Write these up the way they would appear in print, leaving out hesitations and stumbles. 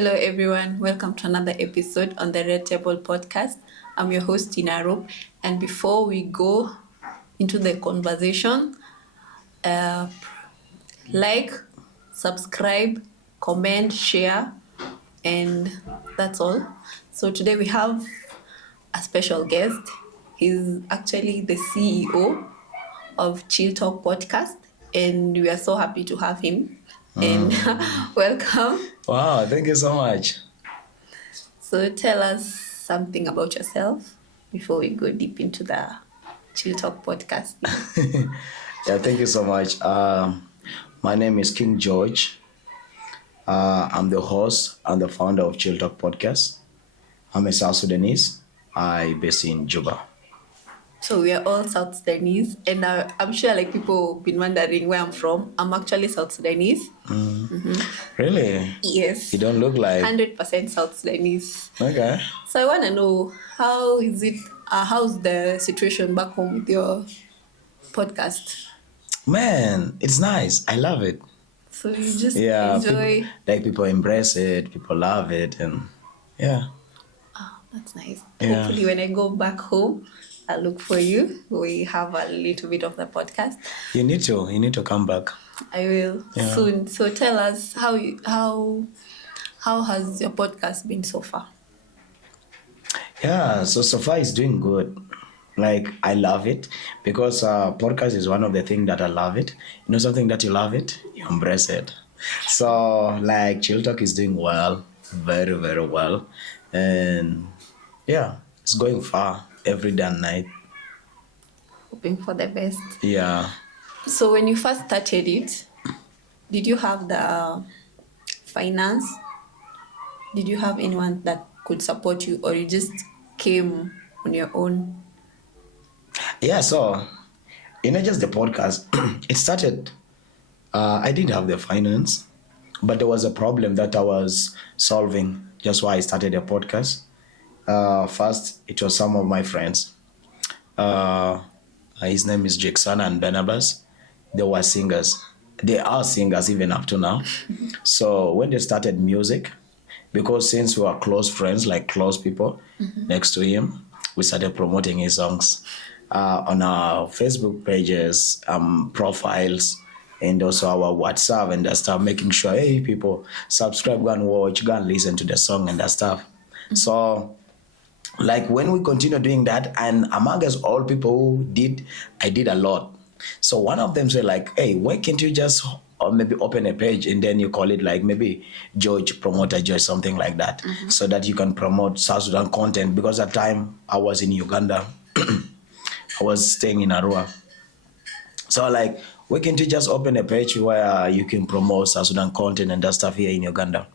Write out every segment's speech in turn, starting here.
Hello, everyone. Welcome to another episode on the Red Table Podcast. I'm your host, Tina Rope. And before we go into the conversation, uh, like, subscribe, comment, share, and that's all. So today we have a special guest. He's actually the CEO of Chill Talk Podcast, and we are so happy to have him. And welcome. Wow, thank you so much. So tell us something about yourself before we go deep into the Chill Talk podcast. Yeah, thank you so much. My name is King George. I'm the host and the founder of Chill Talk Podcast. I'm a South Sudanese. I based in Juba. So we are all South Sudanese, and I'm sure like people have been wondering where I'm from. I'm actually South Sudanese. Really? Yes. You don't look like. 100% South Sudanese. Okay. So I want to know, how is it? How's the situation back home with your podcast? Man, it's nice. I love it. So you just Yeah. enjoy. People embrace it. People love it, and yeah. Oh, that's nice. Yeah. Hopefully, when I go back home, I'll look for you. We have a little bit of the podcast. You need to come back. I will soon. So tell us how has your podcast been so far? Yeah, so far it's doing good. Like I love it because podcast is one of the things that I love it. You know, something that you love it, you embrace it. So like Chill Talk is doing well, very very well, and yeah, it's going far every day and night. Hoping for the best. Yeah. So when you first started it, did you have the finance? Did you have anyone that could support you, or you just came on your own? Yeah, so just the podcast, it started. I didn't have the finance, but there was a problem that I was solving. Just why I started a podcast. First, it was some of my friends. His name is Jackson and Barnabas. They were singers. They are singers even up to now. So when they started music, because since we were close friends, like close people next to him, we started promoting his songs on our Facebook pages, profiles, and also our WhatsApp and that stuff, making sure, hey, people, subscribe, go and watch, go and listen to the song and that stuff. So like when we continue doing that, and among us all people who did, I did a lot. So one of them said like, hey, why can't you just or maybe open a page and then you call it like maybe George Promoter George, something like that, so that you can promote South Sudan content, because at the time I was in Uganda. I was staying in Arua. So like, why can't you just open a page where you can promote South Sudan content and that stuff here in Uganda?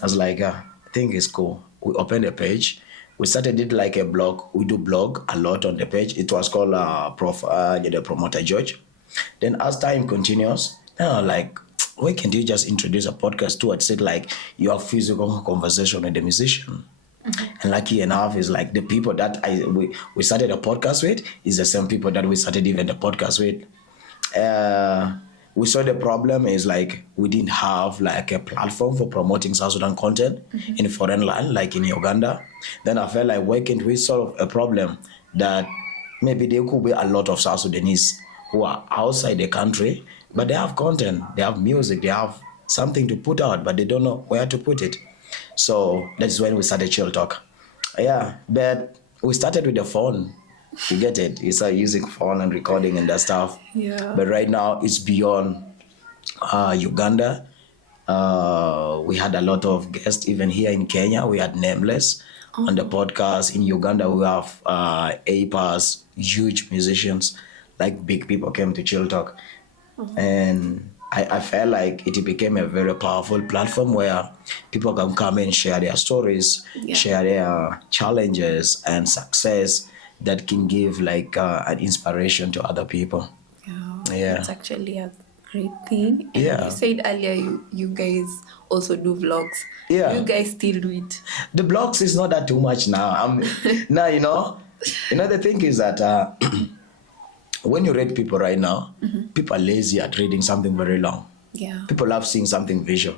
I was like, I think it's cool. We opened a page. We started it like a blog. We do blog a lot on the page. It was called the Promoter George. Then as time continues, like, why can't you just introduce a podcast towards it, like you have physical conversation with the musician? And lucky enough is like the people that we started a podcast with is the same people that we started even the podcast with. We saw the problem is like we didn't have like a platform for promoting South Sudan content in foreign land, like in Uganda. Then I felt like, why can't we solve a problem that maybe there could be a lot of South Sudanese who are outside the country, but they have content, they have music, they have something to put out, but they don't know where to put it. So that's when we started Chill Talk. Yeah, but we started with the phone. You get it? We started using phone and recording and that stuff. Yeah. But right now it's beyond Uganda. We had a lot of guests even here in Kenya. We had Nameless on the podcast. In Uganda we have APAS, huge musicians, like big people came to Chill Talk. And I felt like it became a very powerful platform where people can come and share their stories, share their challenges and success that can give like an inspiration to other people. Yeah. It's actually a great thing. And you said earlier you guys also do vlogs. Yeah. You guys still do it? The blogs is not that too much now. Now, the thing is that when you read people right now, people are lazy at reading something very long. Yeah. People love seeing something visual.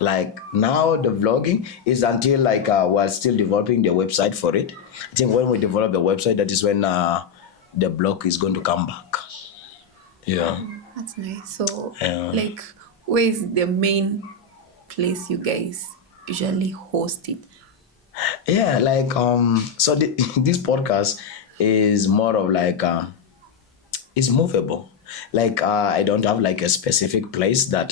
Like now the vlogging is until like we're still developing the website for it. I think when we develop the website, that is when the blog is going to come back. Yeah. That's nice. So, Yeah. like, where is the main place you guys usually host it? Yeah, like so this podcast is more of like it's movable. Like I don't have like a specific place that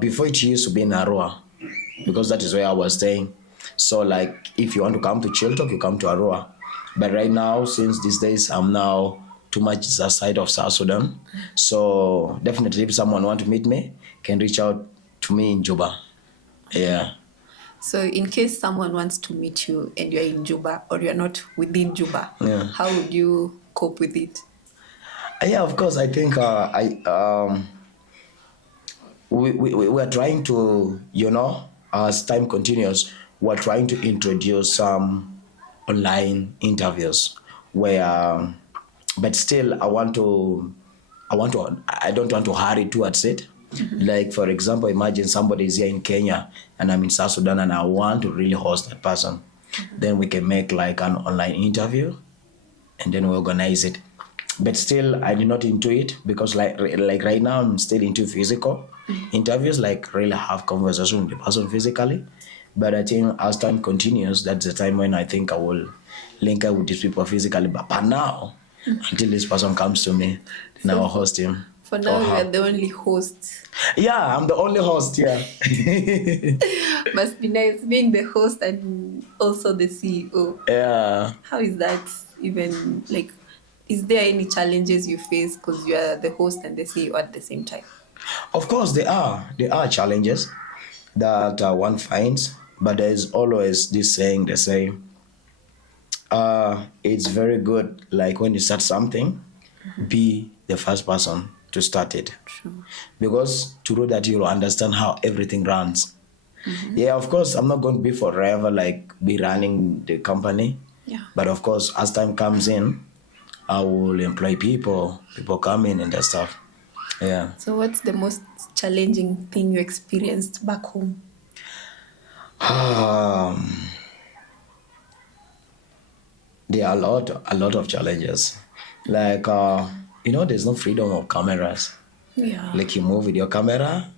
before it used to be in Arua because that is where I was staying. So like if you want to come to Chiltok, you come to Arua. But right now, since these days I'm now too much aside of South Sudan. So definitely if someone want to meet me, can reach out to me in Juba. Yeah. So, in case someone wants to meet you and you're in Juba or you're not within Juba, Yeah. how would you cope with it? Yeah, of course. I think we're trying to, as time continues, we're trying to introduce some online interviews where, but still, I don't want to hurry towards it. Like, for example, imagine somebody is here in Kenya and I'm in South Sudan and I want to really host that person. Then we can make like an online interview and then we organize it. But still, I'm not into it because like right now, I'm still into physical interviews, like really have conversation with the person physically. But I think as time continues, that's the time when I think I will link up with these people physically. But now, until this person comes to me, then I'll host him. For now, or you her. are the only host. Yeah, I'm the only host. Yeah. Must be nice being the host and also the CEO. Yeah. How is that even like? Is there any challenges you face because you are the host and the CEO at the same time? Of course, there are challenges that one finds, but there is always this saying they say, it's very good, like when you start something, be the first person to start it. True. Because through that, you'll understand how everything runs. Yeah, of course, I'm not going to be forever, like, be running the company. Yeah. But of course, as time comes in, I will employ people come in and that stuff. Yeah. So, what's the most challenging thing you experienced back home? There are a lot of challenges. Like, there's no freedom of cameras. Yeah. Like you move with your camera,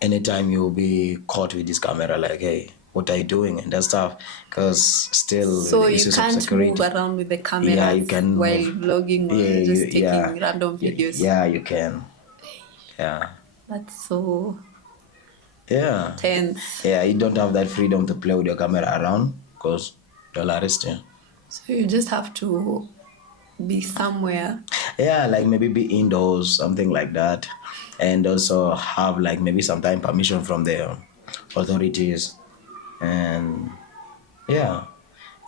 anytime you'll be caught with this camera, like, hey, what are you doing? And that stuff. Because still, So the you issues of can't security. move around with the camera Yeah, you can while move. vlogging or Yeah, just taking yeah. random videos. Yeah, you can. Yeah. That's so Yeah. tense. Yeah, you don't have that freedom to play with your camera around because they'll arrest you. So you just have to be somewhere. Yeah, like maybe be indoors, something like that. And also have like maybe sometime permission from the authorities. And yeah.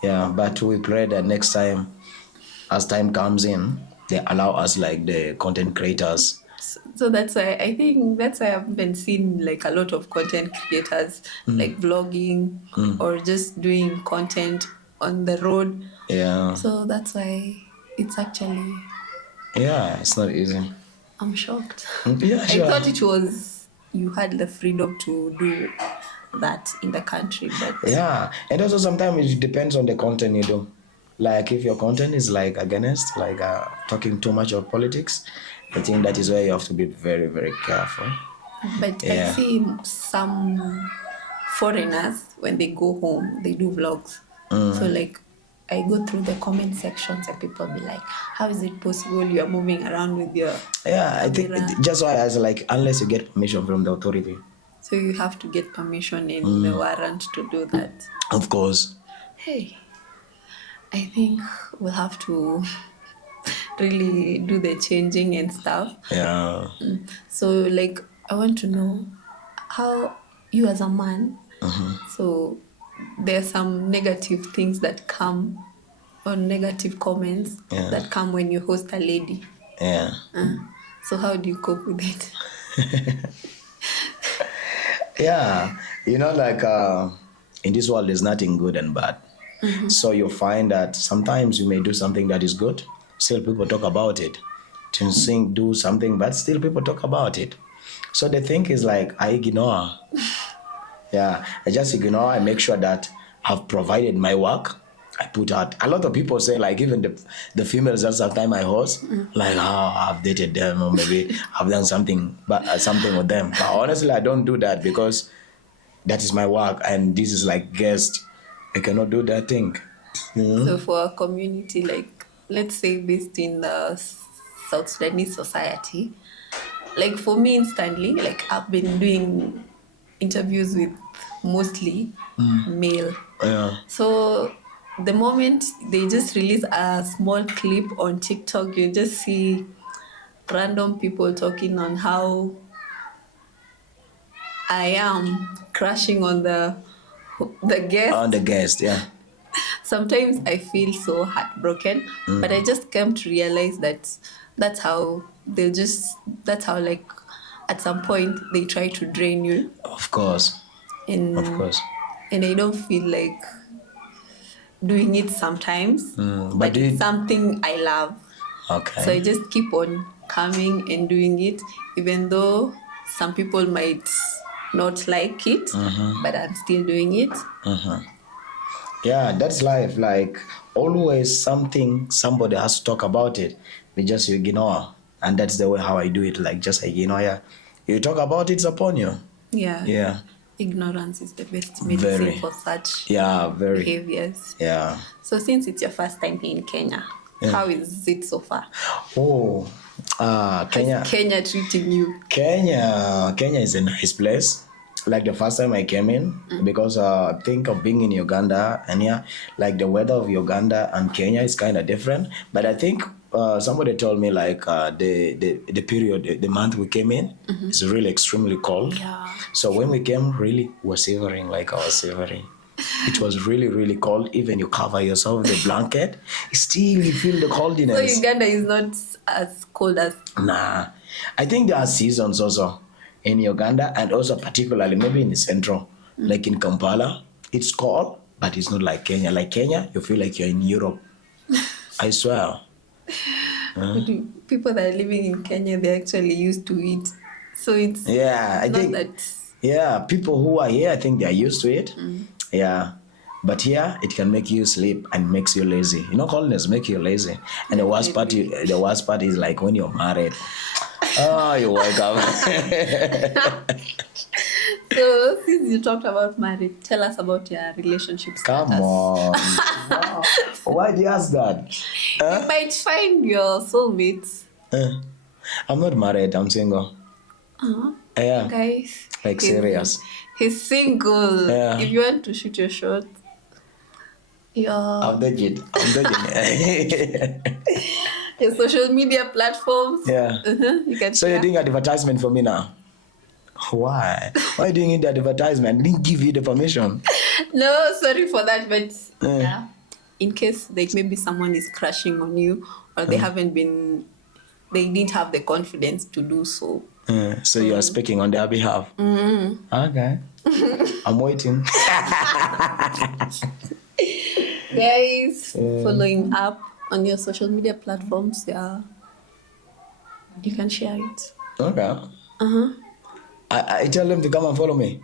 But we pray that next time, as time comes in, they allow us like the content creators. So that's why I think that's why I've been seeing like a lot of content creators like vlogging or just doing content on the road. Yeah. So that's why it's actually Yeah, it's not easy. I'm shocked. Yeah, I sure. thought it was you had the freedom to do that in the country, but Yeah, and also sometimes it depends on the content you do. Like if your content is like against, like talking too much of politics, I think that is where you have to be very, very careful. but Yeah. I see some foreigners when they go home they do vlogs. So like I go through the comment sections and people be like, how is it possible you are moving around with your Yeah, I think camera? just why I was like, unless you get permission from the authority. So you have to get permission and the warrant to do that. Of course. Hey, I think we'll have to really do the changing and stuff. Yeah. So like I want to know how you as a man, so there are some negative things that come or negative comments Yeah. that come when you host a lady. Yeah. So how do you cope with it? Yeah. Like in this world, there's nothing good and bad. So you find that sometimes you may do something that is good, still people talk about it. To sing, do something, but still people talk about it. So the thing is like I ignore. Yeah, I just ignore. I make sure that I've provided my work. I put out. A lot of people say like even the females that sometimes I host, like I've dated them or maybe I've done something, but something with them. But honestly, I don't do that because that is my work and this is like guest. I cannot do that thing. So for a community, like let's say based in the South Sudanese society, like for me instantly, like I've been doing interviews with mostly male. Yeah. So the moment they just release a small clip on TikTok, you just see random people talking on how I am crashing on the guest. On the guest, yeah. Sometimes I feel so heartbroken, but I just came to realize that that's how that's how like at some point they try to drain you, Of course. and Of course. and I don't feel like doing it sometimes, but but do it's you- something I love. Okay. So I just keep on coming and doing it, even though some people might not like it, but I'm still doing it. Yeah, that's life. Like always somebody has to talk about it. We just ignore. And that's the way how I do it. Like just ignore. Yeah. You talk about it's upon you. Yeah. Yeah. Ignorance is the best medicine Very. for such Yeah, very. behaviors. Yeah. So since it's your first time here in Kenya, how is it so far? Oh, Kenya. How's Kenya treating you? Kenya is a nice place. Like the first time I came in, because I think of being in Uganda and yeah, like the weather of Uganda and Kenya is kind of different. But I think somebody told me like the period, the month we came in is really extremely cold. Yeah. So when we came, really was shivering, like I was shivering. It was really, really cold. Even you cover yourself with a blanket, still you feel the So coldness. Uganda is not as cold as Nah, I think there are seasons also in Uganda and also particularly maybe in the central, like in Kampala. It's cold, but it's not like Kenya. Like Kenya, you feel like you're in Europe. I swear. people that are living in Kenya, they're actually used to it. So it's Yeah, I not think. that. Yeah, people who are here, I think they are used to it. Yeah. But here it can make you sleep and makes you lazy. You know, coldness make you lazy. And the worst part is like when you're married. Oh, you wake up. So since you talked about marriage, tell us about your relationship status. Come on. Wow. Why do you ask that? You might find your soulmate. I'm not married. I'm single. Yeah. Guys. Like serious. He's single. Yeah. If you want to shoot your shot, I'm dodging. your social media platforms. Yeah. You can So share. you're doing advertisement for me now? Why? Why are you doing the advertisement? I didn't give you the permission. No, sorry for that, but yeah. In case like maybe someone is crushing on you or they didn't have the confidence to do so. So you are speaking on their behalf. Okay. I'm waiting. Guys, following up on your social media platforms, yeah. You can share it. Okay. I tell them to come and follow me.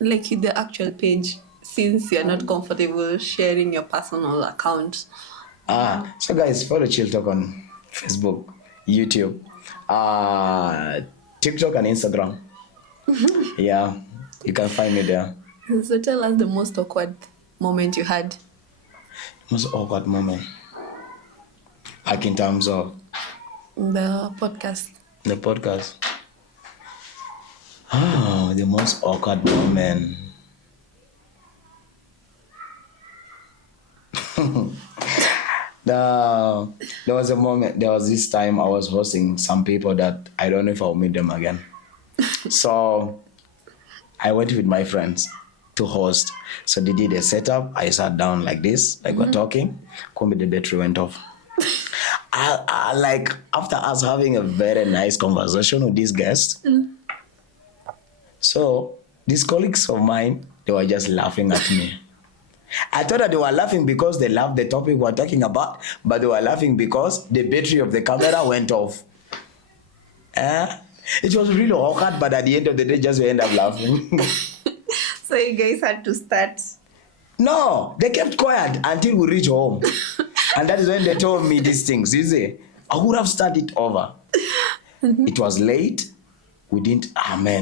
Like the actual page, since you're not comfortable sharing your personal account. So guys, follow Chill Talk on Facebook, YouTube, TikTok and Instagram. Yeah, you can find me there. So tell us the most awkward moment you had. Most awkward moment. Like in terms of The podcast. the podcast. Oh, the most awkward moment. There was a moment, there was this time I was hosting some people that I don't know if I'll meet them again. So I went with my friends to host. So they did a setup. I sat down like this, like we're talking. Kombi, the battery went off. I like after us having a very nice conversation with these guests. So these colleagues of mine, they were just laughing at me. I thought that they were laughing because they loved the topic we're talking about, but they were laughing because the battery of the camera went off. It was really awkward, but at the end of the day, just we end up laughing. So you guys had to start. No, they kept quiet until we reach home. And that is when they told me these things. You see, I would have started over. It was late. We didn't,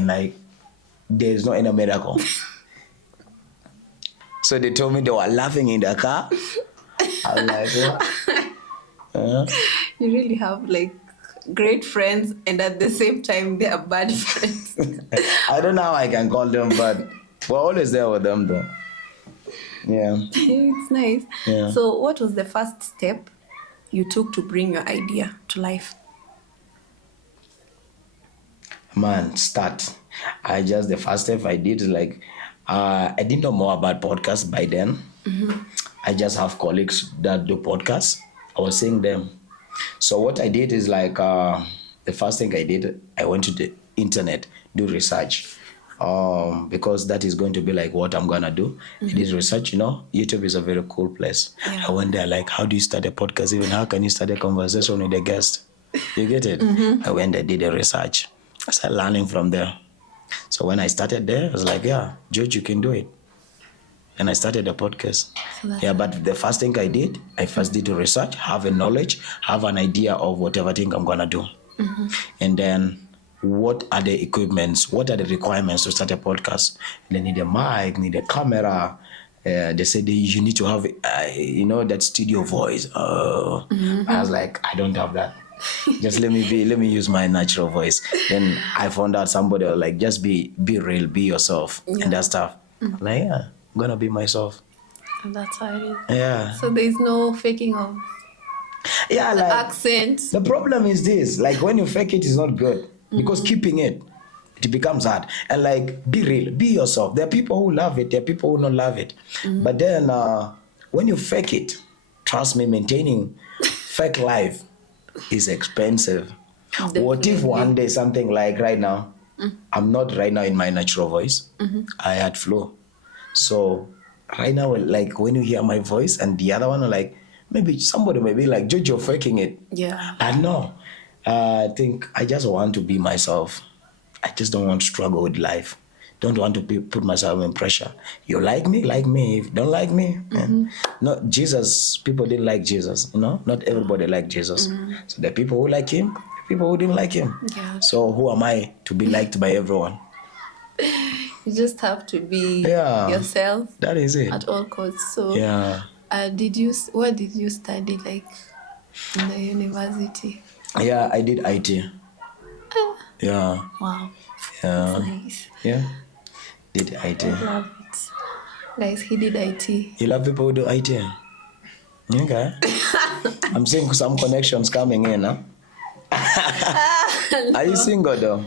like, there's no any miracle. So they told me they were laughing in the car. I was like, what? You really have like great friends, and at the same time they are bad friends. I don't know how I can call them, but we're always there with them though. Yeah. It's nice. Yeah. So what was the first step you took to bring your idea to life? Man, start. The first step I did is like, I didn't know more about podcasts by then. I just have colleagues that do podcasts. I was seeing them. So what I did is like, the first thing I did, I went to the internet, do research. Because that is going to be like what I'm gonna do. I did research, YouTube is a very cool place. Yeah. I went there like, how do you start a podcast? Even how can you start a conversation with a guest? You get it? I went there, did a research. I started learning from there. So when I started there, I was like, yeah, George, you can do it. And I started a podcast. But the first thing I did, I first did the research, have a knowledge, have an idea of whatever thing I'm gonna do. And then what are the equipments, what are the requirements to start a podcast? They need a mic, need a camera. They said you need to have, that studio voice. I was like, I don't have that. Just let me use my natural voice. Then I found out somebody was like, just be real, be yourself, and that stuff. I'm like, yeah, I'm gonna be myself. And that's how it is. Yeah. So there's no faking of the accent. The problem is this, like when you fake it is not good, because keeping it becomes hard. And like, be real, be yourself. There are people who love it, there are people who don't love it. But then when you fake it, trust me, maintaining fake life is expensive. Definitely. What if one day something like right now, I'm not right now in my natural voice. I had flu. So right now, like when you hear my voice and the other one, like maybe somebody may be like, George, you're faking it. Yeah. I know. I think I just want to be myself. I just don't want to struggle with life. Don't want to put myself in pressure. You like me, like me. If you don't like me, not Jesus. People didn't like Jesus. Not everybody liked Jesus. So the people who like him, people who didn't like him. Yeah. So who am I to be liked by everyone? You just have to be yourself. That is it. At all costs. So yeah. What did you study like in the university? Yeah, I did IT. Yeah. Wow. Yeah. That's nice. Yeah. Did IT. I love it. Guys, he did IT. You love people who do IT? Okay. I'm seeing some connections coming in, huh? Are you single though?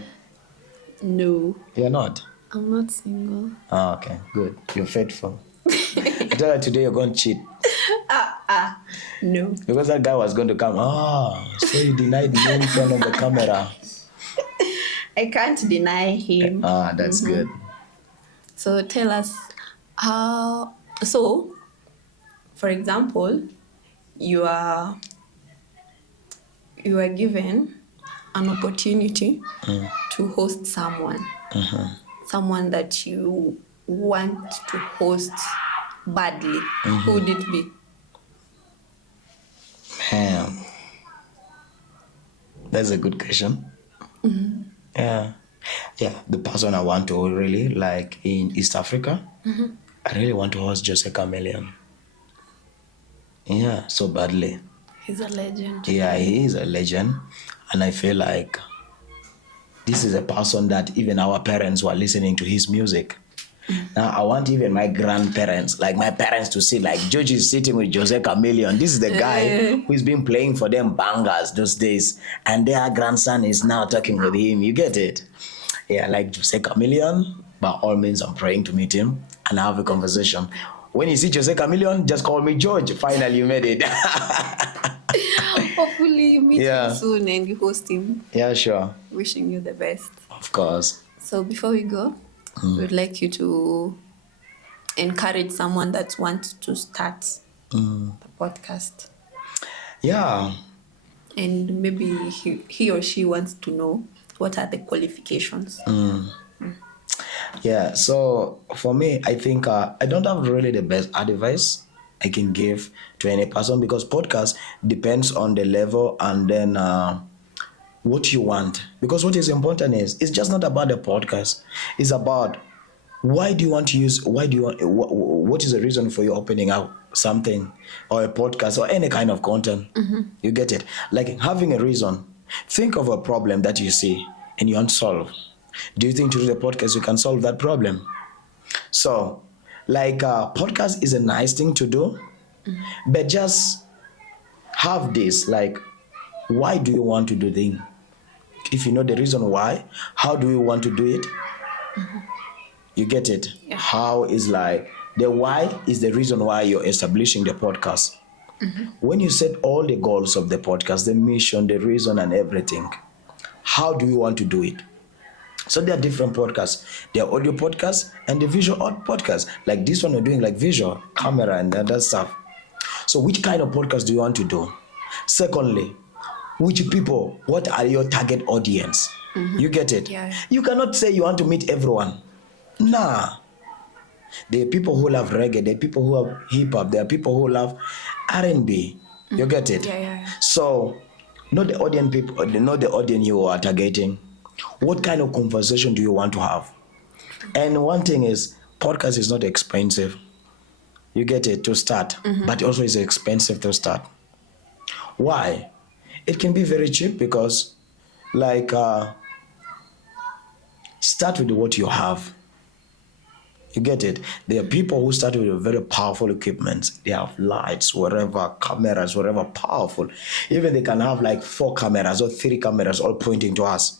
No. You're not? I'm not single. Oh, okay. Good. You're faithful. I tell her today you're going to cheat. No. Because that guy was going to come. So you denied me in front of the camera. I can't deny him. That's good. So tell us how. So, for example, you are given an opportunity to host someone, someone that you want to host badly. Who would it be? Man, that's a good question. Yeah, the person I want to really like in East Africa, I really want to host Jose Chameleon. Yeah, so badly. He's a legend. Yeah, he is a legend, and I feel like this is a person that even our parents were listening to his music. Now I want even my grandparents, like my parents, to see like George is sitting with Jose Chameleon. This is the guy who's been playing for them bangers those days, and their grandson is now talking with him. You get it? Yeah, like Jose Chameleon. By all means, I'm praying to meet him and have a conversation. When you see Jose Chameleon, just call me George. Finally, you made it. Hopefully, you meet him soon and you host him. Yeah, sure. Wishing you the best. Of course. So before we go, we'd like you to encourage someone that wants to start the podcast. Yeah. And maybe he or she wants to know what are the qualifications? Yeah, so for me, I think I don't have really the best advice I can give to any person, because podcast depends on the level and then what you want. Because what is important is it's just not about the podcast. It's about what is the reason for you opening up something or a podcast or any kind of content. You get it? Like having a reason. Think of a problem that you see and you want to solve. Do you think through the podcast you can solve that problem? So, like, podcast is a nice thing to do, but just have this, like, why do you want to do thing? If you know the reason why, how do you want to do it? You get it? Yeah. How is like the why is the reason why you're establishing the podcast. When you set all the goals of the podcast, the mission, the reason, and everything, how do you want to do it? So there are different podcasts. There are audio podcasts and the visual podcasts. Like this one we're doing like visual, camera, and that stuff. So which kind of podcast do you want to do? Secondly, which people, what are your target audience? You get it? Yeah. You cannot say you want to meet everyone. Nah. There are people who love reggae. There are people who love hip hop. There are people who love R&B. You get it? Yeah. So, not the audience people, not the audience you are targeting. What kind of conversation do you want to have? And one thing is, podcast is not expensive. You get it to start, but also it's expensive to start. Why? It can be very cheap because, like, start with what you have. You get it? There are people who start with very powerful equipment. They have lights, whatever, cameras, whatever, powerful. Even they can have like 4 cameras or 3 cameras all pointing to us.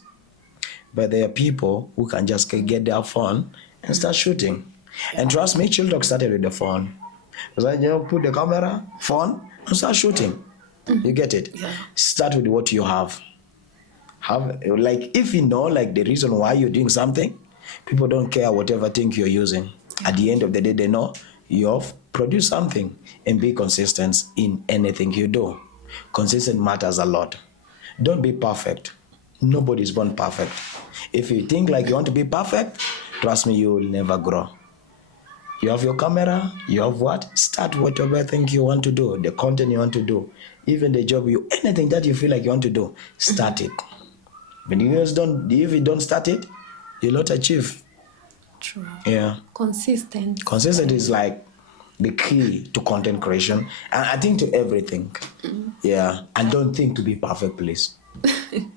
But there are people who can just get their phone and start shooting. And trust me, Chill Talk started with the phone. Because put the camera, phone, and start shooting. You get it? Yeah. Start with what you have. Like, if you know like the reason why you're doing something, people don't care whatever thing you're using. At the end of the day, they know you've produced something, and be consistent in anything you do. Consistent matters a lot. Don't be perfect. Nobody's born perfect. If you think like you want to be perfect, trust me, you will never grow. You have your camera, you have what? Start whatever thing you want to do, the content you want to do, even the job anything that you feel like you want to do, start it. But if you don't start it, you'll not achieve. True. Yeah. Consistent. Consistent is like the key to content creation, and I think to everything. Yeah. And don't think to be perfect, please.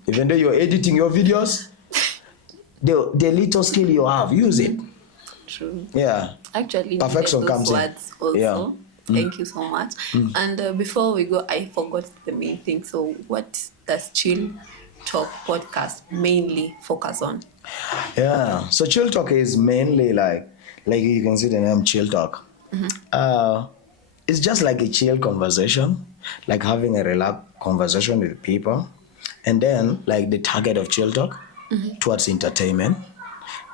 Even though you're editing your videos, the little skill you have, use it. True. Yeah. Actually, Perfection those comes in. words also. Yeah. Thank you so much. And before we go, I forgot the main thing. So, what does Chill Talk podcast mainly focus on? Yeah. So Chill Talk is mainly like you can see the name Chill Talk. It's just like a chill conversation, like having a relaxed conversation with people. And then like the target of Chill Talk towards entertainment,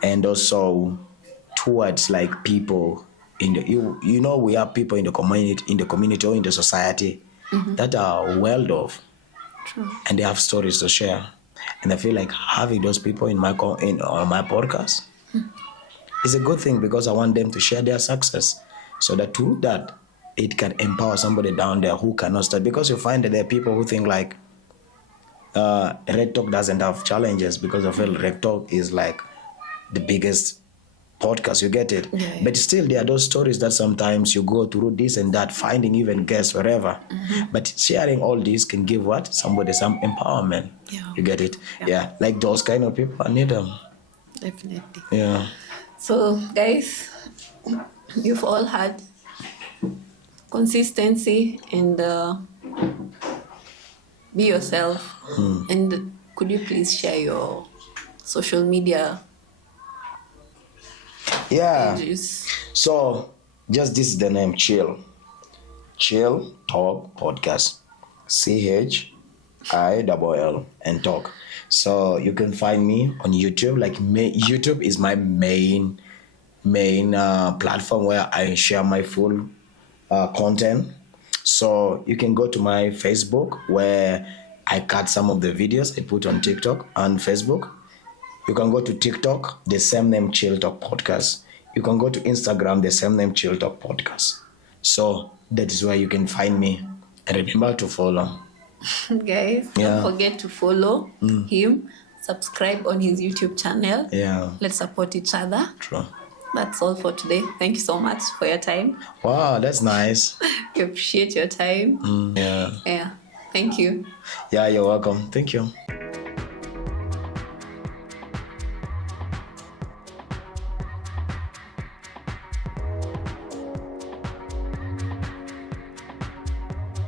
and also towards like people in the we have people in the community or in the society that are well off. True. And they have stories to share, and I feel like having those people on my podcast is a good thing, because I want them to share their success, so that through that it can empower somebody down there who cannot start. Because you find that there are people who think like Red Talk doesn't have challenges, because I feel Red Talk is like the biggest podcast, you get it? Yeah. But still there are those stories that sometimes you go through this and that, finding even guests wherever. But sharing all this can give somebody some empowerment. Yeah. You get it? Yeah. Like those kind of people, I need them. Definitely. Yeah. So, guys, you've all had consistency and be yourself. And could you please share your social media pages? So just this is the name, Chill Talk Podcast, CHILL and Talk. So you can find me on YouTube. Like YouTube is my main platform where I share my full content. So you can go to my Facebook, where I cut some of the videos I put on TikTok and Facebook. You can go to TikTok, the same name Chill Talk Podcast. You can go to Instagram, the same name Chill Talk Podcast. So that is where you can find me. And remember to follow. Guys, Yeah. don't forget to follow him, subscribe on his YouTube channel. Yeah. Let's support each other. True. That's all for today. Thank you so much for your time. Wow, that's nice. We appreciate your time. Yeah. Yeah. Thank you. Yeah, you're welcome. Thank you.